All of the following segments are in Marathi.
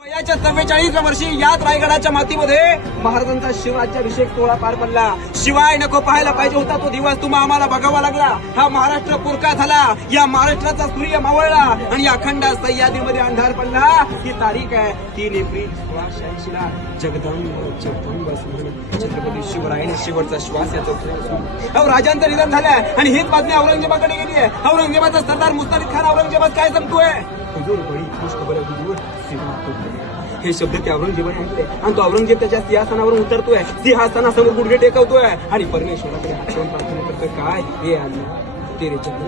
वयाच्या चव्वेचाळीसव्या वर्षी याच रायगडाच्या मातीमध्ये महाराजांचा शिवराज्याभिषेक सोहळा पार पडला. शिवाय नको पाहायला पाहिजे होता तो दिवस. तुम्हा आम्हाला बघावा लागला. हा महाराष्ट्र पुरका झाला. या महाराष्ट्राचा सूर्य मावळला आणि अखंड सह्याद्रीमध्ये अंधार पडला. ही तारीख आहे तीन एप्रिल सोळाशे ऐंशी ला जगदंब जगदंब छत्रपती शिवरायाने शेवटचा श्वास याचा अहो राजांचं निधन झालंय आणि हीच बातमी औरंगजेबाकडे गेली आहे औरंगजेबाचा सरदार मुस्ताफिद खान औरंगजेबात काय सांगतोय हुजूर हे शब्द ते औरंगजेबाने ऐकले आणि तो औरंगजेब त्याच्या सिंहासनावरून उतरतोय. सिंहासनासमोर गुडघे टेकवतोय. आणि परमेश्वराकडे आठवण प्रार्थना करतोय. काय? हे अल्लाह तेरे चरण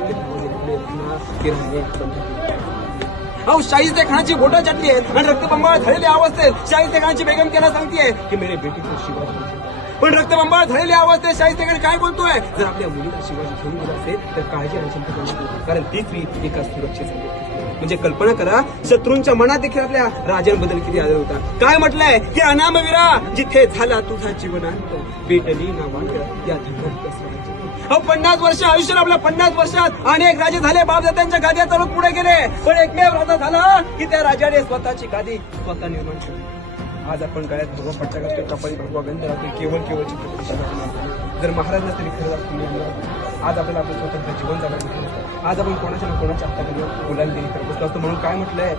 अहो शाहीस्ते खानाची बोटं चटली आहेत आणि रक्तबंबाळ झालेल्या अवस्थेत शाहीस्ते खानाची बेगम त्याला सांगतेय की मेरे बेटी को शिवाजी पण रक्तबंबाळ झालेल्या अवस्थेत शाहीस्ते खान काय बोलतोय? जर आपल्या मुलीला शिवाजी घेऊन गेला असेल तर काळजी आणि चिंता करू कारण ती स्त्री एका सुरक्षेसाठी म्हणजे कल्पना करा शत्रूंच्या मनात देखील आपल्या राजांबद्दल किती आदर होता. काय म्हटलंय? की अनामवीरा जिथे झाला तुझा जीवनांत पेटली ना या धर्मात अहो पन्नास वर्ष आयुष्य आपल्या पन्नास वर्षात अनेक राजे झाले बापदात्यांच्या गाद्या चालत पुढे गेले. पण एकमेव राजा झाला की त्या राजाने स्वतःची गादी स्वतः निर्माण केली. आज आपण गळ्यात भगवा पट्टा घालतोय कपाळी भगवा गंध राहतो केवळ केवळ छत्रपती जर महाराज नसतील खरं आज आपल्याला आपलं स्वतंत्र जीवन जगायला आज आपण कोणाच्या ना कोणाच्या हाताखाली दिली तर असतो असतो. म्हणून काय म्हटलंय?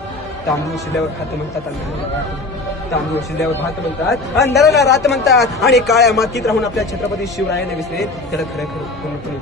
तांदूळ शिल्यावर खात म्हणतात अंधाराला तांदूळ शिल्यावर भात म्हणतात. अंधाराला रात म्हणतात. आणि काळ्या मातीत राहून आपल्या छत्रपती शिवरायाने विसरे त्याला खरं खरं. पूर्णपणे